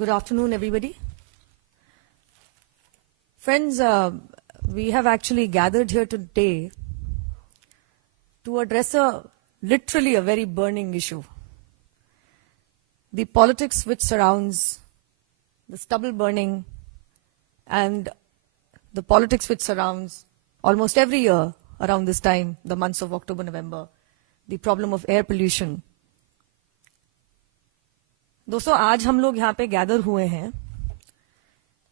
Good afternoon, everybody. Friends, we have actually gathered here today to address literally a very burning issue. The politics which surrounds the stubble burning and the politics which surrounds almost every year around this time, the months of October, November, the problem of air pollution. दोस्तों, आज हम लोग यहाँ पे gather हुए हैं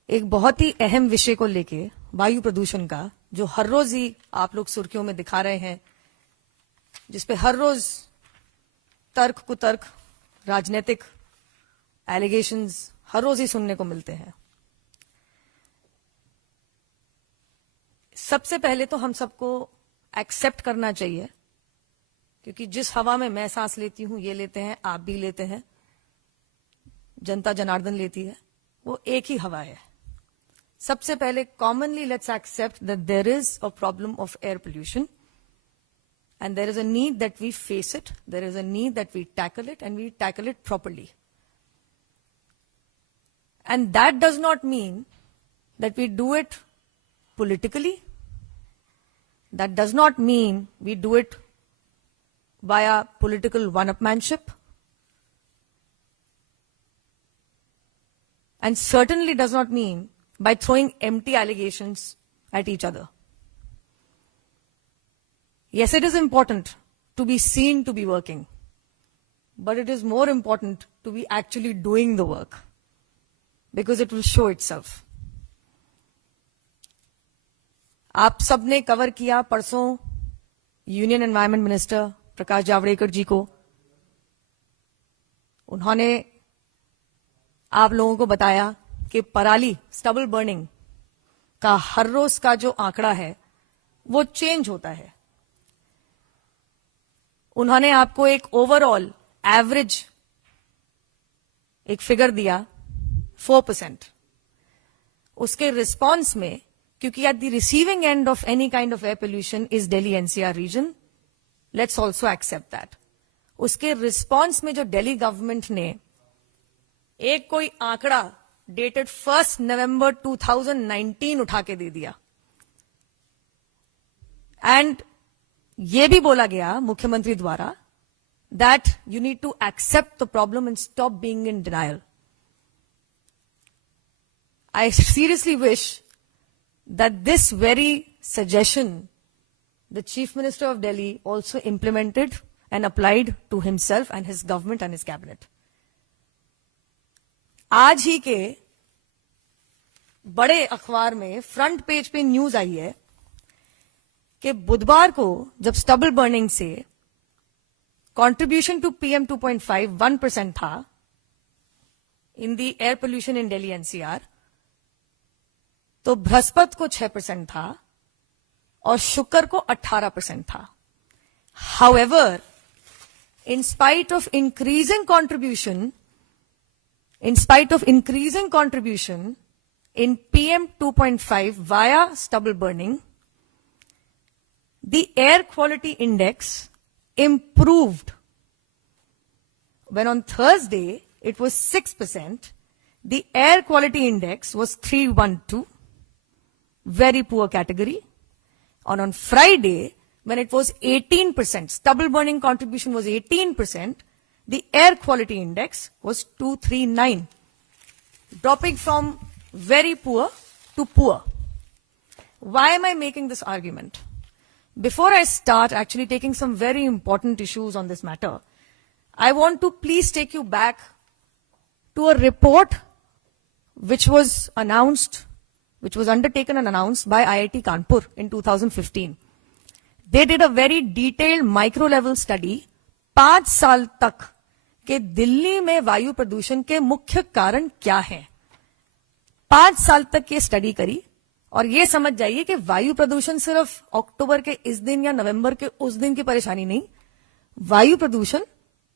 एक बहुत ही अहम विषय को लेके, वायु प्रदूषण का, जो हर रोज ही आप लोग सुर्खियों में दिखा रहे हैं, जिसपे हर रोज तर्क कुतर्क, राजनीतिक एलिगेशंस हर रोज ही सुनने को मिलते हैं. सबसे पहले तो हम सबको एक्सेप्ट करना चाहिए, क्योंकि जिस हवा में मैं सांस लेती हूं, ये लेते हैं, आप भी लेते हैं, जनता जनार्दन लेती है, वो एक ही हवा है. सबसे पहले commonly let's accept that there is a problem of air pollution and there is a need that we face it, there is a need that we tackle it and we tackle it properly. And that does not mean that we do it politically. That does not mean we do it via political one-upmanship. And certainly does not mean by throwing empty allegations at each other. Yes, it is important to be seen to be working, but it is more important to be actually doing the work, because it will show itself. आप सबने cover किया परसों union environment minister Prakash Javadekar जी को. उन्होंने आप लोगों को बताया कि पराली स्टबल बर्निंग का हर रोज का जो आंकड़ा है वो चेंज होता है. उन्होंने आपको एक ओवरऑल एवरेज एक फिगर दिया 4%. उसके रिस्पॉन्स में, क्योंकि at the receiving end of any kind of air pollution is Delhi NCR region, let's also accept that. उसके रिस्पॉन्स में जो दिल्ली गवर्नमेंट ने एक कोई आंकड़ा डेटेड 1 नवंबर 2019 उठा के दे दिया, एंड ये भी बोला गया मुख्यमंत्री द्वारा that you need to accept the problem and stop being in denial. I seriously wish that this very suggestion the Chief Minister of Delhi also implemented and applied to himself and his government and his cabinet. आज ही के बड़े अखबार में front page पे news आई है कि बुधवार को जब स्टबल बर्निंग से कंट्रीब्यूशन टू PM 2.5 1% था in the air pollution in Delhi NCR, तो बृहस्पति को 6% था और शुक्र को 18% था. However, in spite of increasing contribution in PM 2.5 via stubble burning, the air quality index improved. When on Thursday it was 6%, the air quality index was 312. Very poor category. And on Friday, when it was 18%, stubble burning contribution was 18%, the air quality index was 239, dropping from very poor to poor. Why am I making this argument? Before I start actually taking some very important issues on this matter, I want to please take you back to a report which was undertaken and announced by IIT Kanpur in 2015. They did a very detailed micro level study 5 साल तक कि दिल्ली में वायु प्रदूषण के मुख्य कारण क्या हैं. 5 साल तक ये स्टडी करी, और ये समझ जाइए कि वायु प्रदूषण सिर्फ अक्टूबर के इस दिन या नवंबर के उस दिन की परेशानी नहीं, वायु प्रदूषण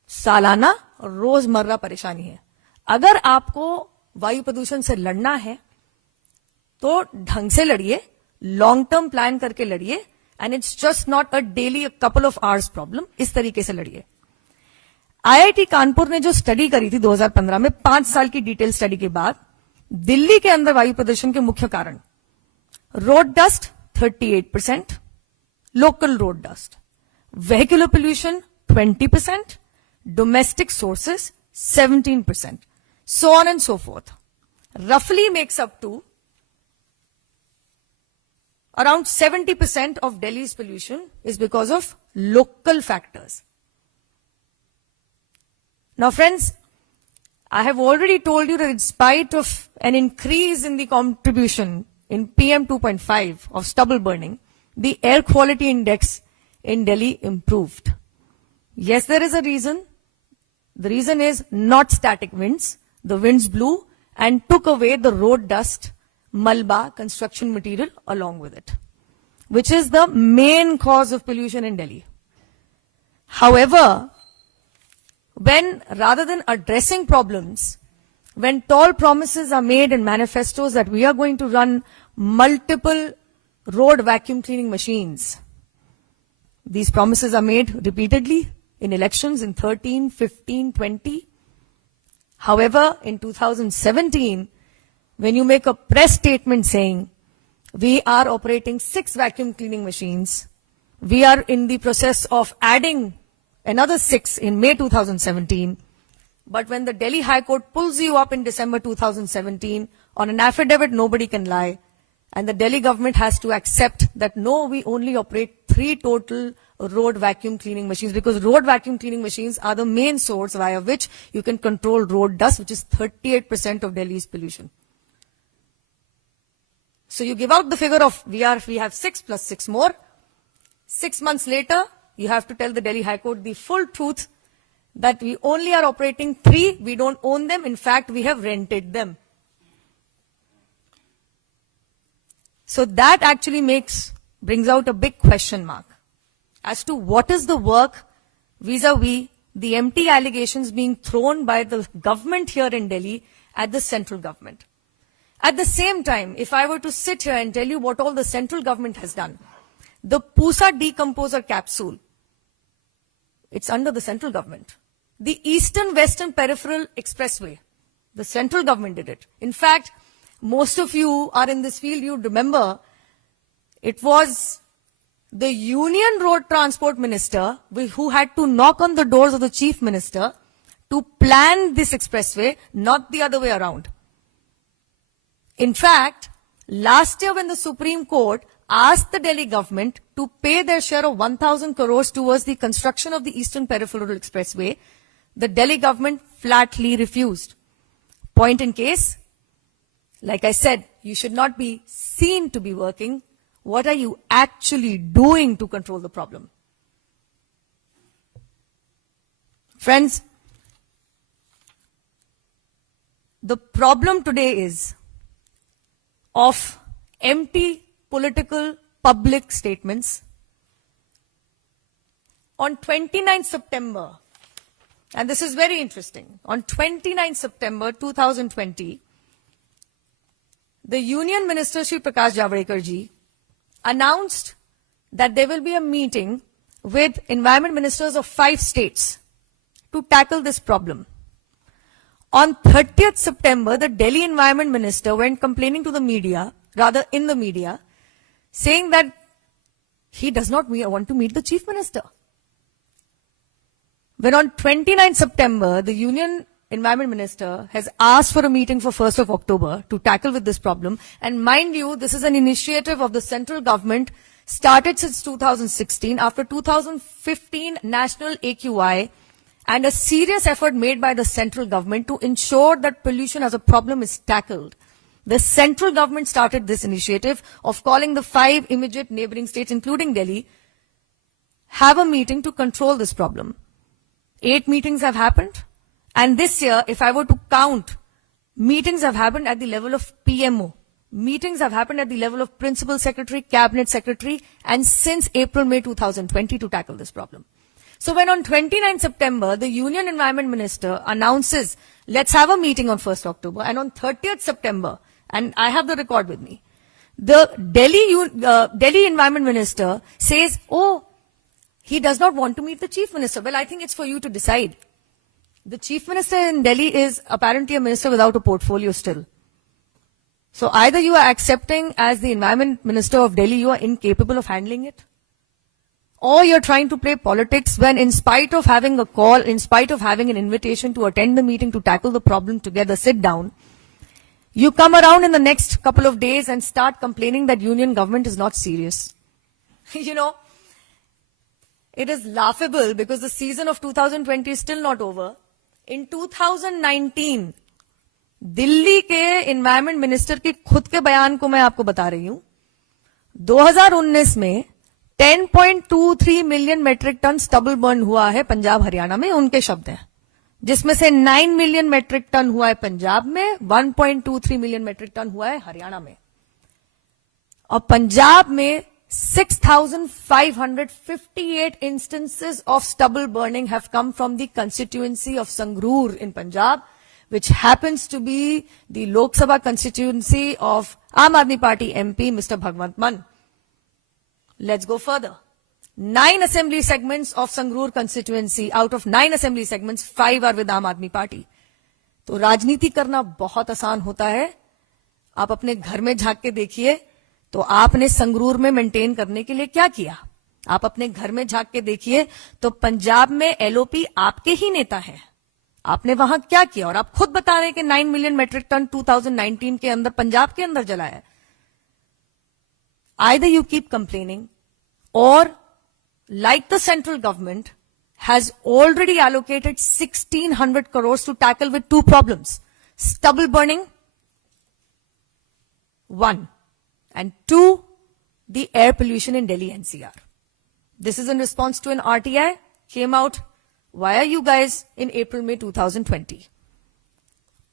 सालाना रोजमर्रा परेशानी है. अगर आपको वायु प्रदूषण से लड़ना है तो ढंग से लड़िए, लॉन्ग टर्म प्लान करके लड़िए, and it's just not a daily couple of hours problem. इस तरीके से लड़िए. आईआईटी कानपुर ने जो स्टडी करी थी 2015 में, 5 साल की डिटेल स्टडी के बाद, दिल्ली के अंदर वायु प्रदूषण के मुख्य कारण road dust 38%, local road dust, vehicular pollution 20%, domestic sources 17%, so on and so forth. Roughly makes up to around 70% of Delhi's pollution is because of local factors. Now friends, I have already told you that in spite of an increase in the contribution in PM 2.5 of stubble burning, the air quality index in Delhi improved. Yes, there is a reason. The reason is not static winds. The winds blew and took away the road dust, malba, construction material along with it, which is the main cause of pollution in Delhi. However, when rather than addressing problems, when tall promises are made in manifestos that we are going to run multiple road vacuum cleaning machines, these promises are made repeatedly in elections in 13, 15, 20. However, in 2017, when you make a press statement saying, we are operating 6 vacuum cleaning machines, we are in the process of adding another 6 in May 2017, but when the Delhi High Court pulls you up in December 2017 on an affidavit, nobody can lie, and the Delhi government has to accept that no, we only operate 3 total road vacuum cleaning machines, because road vacuum cleaning machines are the main source via which you can control road dust, which is 38% of Delhi's pollution. So you give out the figure of we have 6 plus 6 more. 6 months later, you have to tell the Delhi High Court the full truth that we only are operating 3, we don't own them, in fact we have rented them. So that actually brings out a big question mark as to what is the work vis-a-vis the empty allegations being thrown by the government here in Delhi at the central government. At the same time, if I were to sit here and tell you what all the central government has done, the Pusa decomposer capsule, it's under the central government. The Eastern-Western Peripheral Expressway, the central government did it. In fact, most of you are in this field, you remember, it was the Union Road Transport Minister who had to knock on the doors of the Chief Minister to plan this expressway, not the other way around. In fact, last year when the Supreme Court asked the Delhi government to pay their share of 1,000 crores towards the construction of the Eastern Peripheral Expressway, the Delhi government flatly refused. Point in case, like I said, you should not be seen to be working. What are you actually doing to control the problem? Friends, the problem today is of empty political public statements. On 29 September, and this is very interesting, on 29 September 2020, the Union Minister Shri Prakash Javadekar ji announced that there will be a meeting with environment ministers of 5 states to tackle this problem. On 30th September, the Delhi Environment Minister went complaining to the media, rather in the media, saying that he does not want to meet the Chief Minister. When on 29 September, the Union Environment Minister has asked for a meeting for 1st of October to tackle with this problem, and mind you, this is an initiative of the central government started since 2016 after 2015 national AQI and a serious effort made by the central government to ensure that pollution as a problem is tackled. The central government started this initiative of calling the 5 immediate neighboring states, including Delhi, have a meeting to control this problem. 8 meetings have happened. And this year, if I were to count, meetings have happened at the level of PMO. Meetings have happened at the level of Principal Secretary, Cabinet Secretary, and since April, May 2020 to tackle this problem. So when on 29 September, the Union Environment Minister announces, let's have a meeting on 1st October, and on 30th September, and I have the record with me, the Delhi Environment Minister says, oh, he does not want to meet the Chief Minister. Well, I think it's for you to decide. The chief minister in Delhi is apparently a minister without a portfolio still. So either you are accepting as the environment minister of Delhi, you are incapable of handling it, or you're trying to play politics when, in spite of having a call, in spite of having an invitation to attend the meeting to tackle the problem together, sit down, you come around in the next couple of days and start complaining that union government is not serious. You know, it is laughable because the season of 2020 is still not over. In 2019, Delhi के environment minister के खुद के बयान को मैं आपको बता रही हूं, 2019 में 10.23 million metric tonne stubble burn हुआ है पंजाब हरियाणा में, उनके शब्द हैं, जिसमें से 9 मिलियन मेट्रिक टन हुआ है पंजाब में, 1.23 मिलियन मेट्रिक टन हुआ है हरियाणा में. और पंजाब में 6,558 instances of stubble burning have come from the constituency of Sangrur in Punjab, which happens to be the Lok Sabha constituency of Aam Aadmi Party MP, Mr. Bhagwant Mann. Let's go further. 9 assembly segments of Sangrur constituency, out of 9 assembly segments, 5 are with Aam Aadmi Party. तो राजनीति करना बहुत आसान होता है. आप अपने घर में झांक के देखिए तो आपने संगरूर में मेंटेन करने के लिए क्या किया. आप अपने घर में झांक के देखिए तो पंजाब में एलओपी आपके ही नेता है, आपने वहां क्या किया. और आप खुद बता रहे हैं कि 9 मिलियन मेट्रिक टन 2019 के अंदर पंजाब के अंदर जला है. Either you keep complaining, or like the central government has already allocated 1,600 crores to tackle with 2 problems. Stubble burning, 1. And 2, the air pollution in Delhi NCR. This is in response to an RTI, came out via you guys in April, May 2020.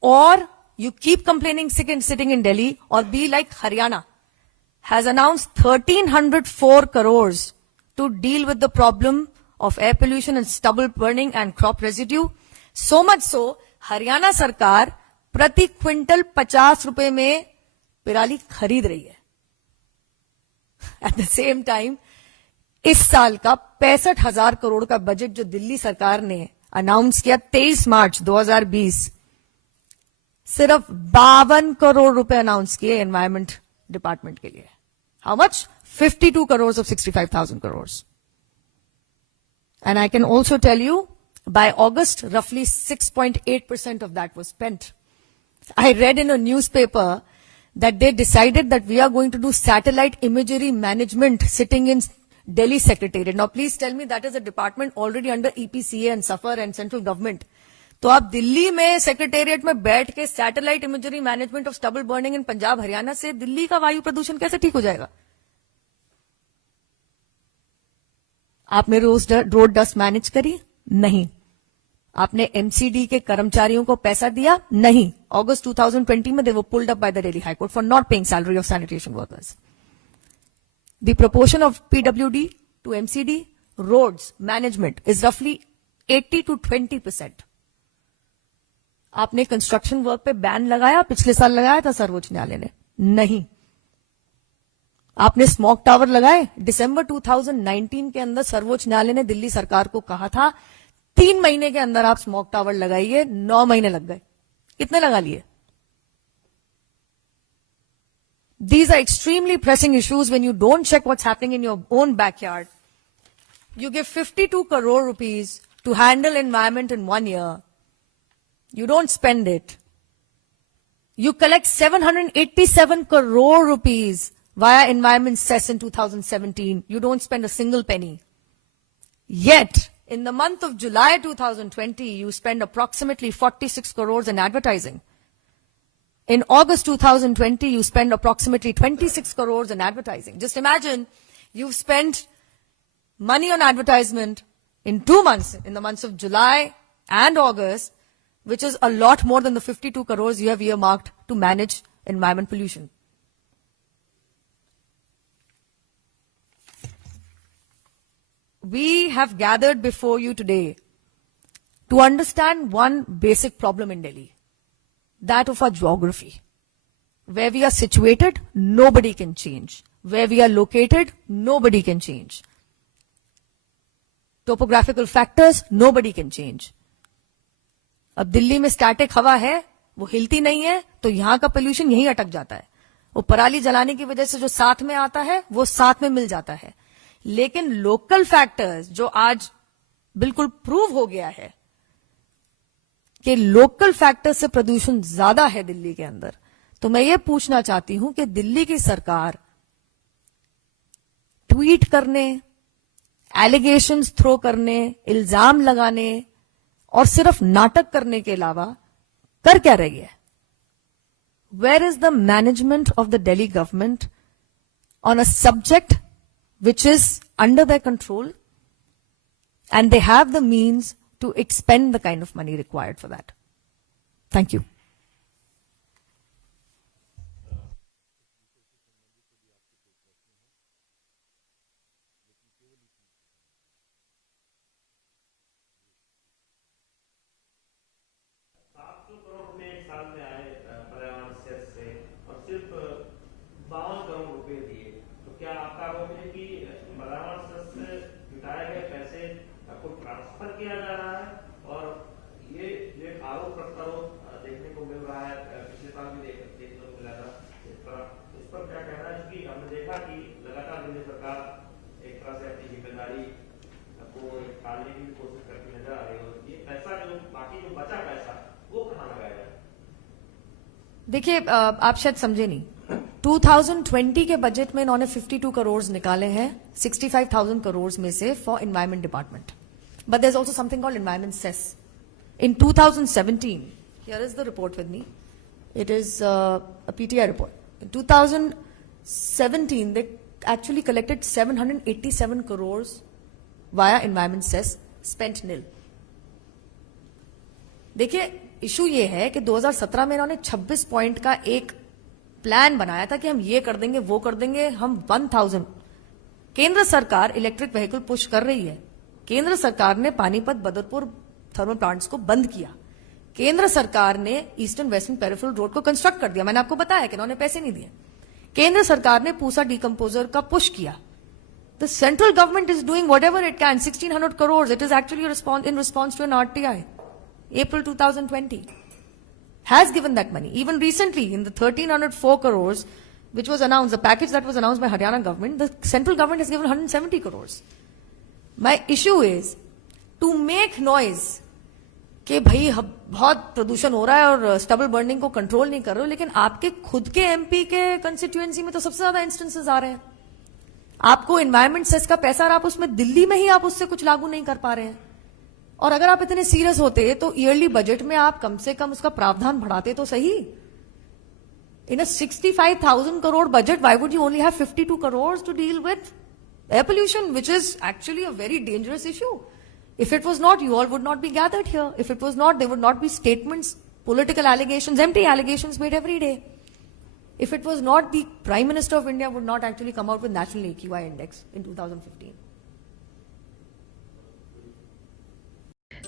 Or you keep complaining sitting in Delhi, or be like Haryana, has announced 1,304 crores to deal with the problem of air pollution and stubble burning and crop residue. So much so, Haryana सरकार प्रति quintal 50 रुपए में पिराली खरीद रही है. At the same time, इस साल का 65,000 करोड़ का बजट जो दिल्ली सरकार ने अनाउंस किया 23 मार्च 2020, सिर्फ 52 करोड़ रुपए अनाउंस किए एनवायरमेंट डिपार्टमेंट के लिए. How much? 52 crores of 65,000 crores. And I can also tell you, by August, roughly 6.8% of that was spent. I read in a newspaper that they decided that we are going to do satellite imagery management sitting in Delhi Secretariat. Now, please tell me that is a department already under EPCA and SAFAR and central government. तो आप दिल्ली में secretariat में बैठ के satellite imagery management of stubble burning in Punjab Haryana से दिल्ली का वायु प्रदूषण कैसे ठीक हो जाएगा? आपने रोड डस्ट मैनेज करी? नहीं. आपने एमसीडी के कर्मचारियों को पैसा दिया? नहीं. अगस्त 2020 में they were pulled up by the Delhi high court for not paying salary of sanitation workers. The proportion of PWD to MCD roads management is रफली 80 to 20%. आपने कंस्ट्रक्शन वर्क पे बैन लगाया, पिछले साल लगाया था सर्वोच्च न्यायालय ने? नहीं. आपने स्मोक टावर लगाए? दिसंबर 2019 के अंदर सर्वोच्च न्यायालय ने दिल्ली सरकार को कहा था 3 महीने के अंदर आप स्मोक टावर लगाइए. 9 महीने लग गए. कितने लगा लिए? These are extremely pressing issues. When you don't check what's happening in your own backyard, you give 52 crore rupees to handle environment in 1 year. You don't spend it. You collect 787 crore rupees via environment cess in 2017. You don't spend a single penny. Yet, in the month of July 2020, you spend approximately 46 crores in advertising. In August 2020, you spend approximately 26 crores in advertising. Just imagine, you've spent money on advertisement in 2 months, in the months of July and August, which is a lot more than the 52 crores you have earmarked to manage environment pollution. We have gathered before you today to understand one basic problem in Delhi, that of our geography. Where we are situated, nobody can change. Where we are located, nobody can change. Topographical factors, nobody can change. अब दिल्ली में static हवा है, वो हिलती नहीं है, तो यहां का पोल्यूशन यहीं अटक जाता है। वो पराली जलाने की वजह से जो साथ में आता है वो साथ में मिल जाता है। लेकिन लोकल फैक्टर्स जो आज बिल्कुल प्रूव हो गया है कि लोकल फैक्टर से प्रदूषण ज्यादा है दिल्ली के अंदर, तो मैं ये पूछना चाहती हूं कि दिल्ली की सरकार ट्वीट करने, एलिगेशंस थ्रो करने, इल्जाम लगाने और सिर्फ नाटक करने के अलावा कर क्या रही है? Where is the management of the Delhi government on a subject which is under their control, and they have the means to expend the kind of money required for that? Thank you. साल में आए पर्यावरण cess से और सिर्फ 52 करोड़ रुपए दिए, तो क्या आपका आरोप है कि पर्यावरण सेस से जुटाए गए पैसे को ट्रांसफर किया जा रहा है? और ये आरोप प्रत्यारोप देखने को मिल रहा है, पिछले साल भी देखने को मिला था। इस पर क्या कहना है कि हमने देखा कि लगातार दिल्ली सरकार एक तरह से अपनी जिम्मेदारी को टालने की कोशिश करती नजर आ रही है, और ये पैसा जो बाकी जो बचा पैसा वो कहाँ लगाया जाए? देखिए, आप शायद समझे नहीं। 2020 के बजट में इन्होंने 52 करोड़ निकाले हैं 65,000 करोड़ में से for environment department, but there is also something called environment cess. In 2017, here is the report with me, it is a PTI report. In 2017 they actually collected 787 crore via environment cess, spent nil. देखिए, issue ये है कि 2017 में इन्होंने 26 point का एक plan बनाया था कि हम ये कर देंगे, वो कर देंगे, हम 1000। केंद्र सरकार इलेक्ट्रिक व्हीकल पुश कर रही है। केंद्र सरकार ने पानीपत बदरपुर थर्मल प्लांट्स को बंद किया। केंद्र सरकार ने ईस्टर्न वेस्टर्न पेरिफेरल रोड को कंस्ट्रक्ट कर दिया। मैंने आपको बताया कि इन्होंने पैसे नहीं दिए। केंद्र सरकार ने पूसा डिकम्पोजर का पुश किया। The central government is doing what ever it can, 1600 crore. It is actually in response to an RTI. April 2020 has given that money. Even recently, in the 1304 crores, which was announced, the package that was announced by Haryana government, the central government has given 170 crores. My issue is to make noise कि भाई बहुत प्रदूषण हो रहा है और stubble burning को control नहीं कर रहे हो, लेकिन आपके खुद के एमपी के कंस्टिट्यूएंसी में तो सबसे ज्यादा इंस्टेंसेस आ रहे हैं। आपको एनवायरमेंट सेस का पैसा, और आप उसमें दिल्ली में ही आप उससे कुछ लागू नहीं कर पा रहे हैं। और अगर आप इतने सीरियस होते तो ईयरली बजट में आप कम से कम उसका प्रावधान बढ़ाते तो सही। इन अ 65,000 crore budget, why would you only have 52 crores to deal with air pollution, which is actually a very dangerous issue? If it was not, you all would not be gathered here. If it was not, there would not be statements, political allegations, empty allegations made every day. If it was not, the Prime Minister of India would not actually come out with National AQI Index in 2015.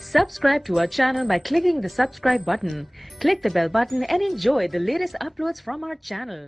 Subscribe to our channel by clicking the subscribe button. Click the bell button and enjoy the latest uploads from our channel.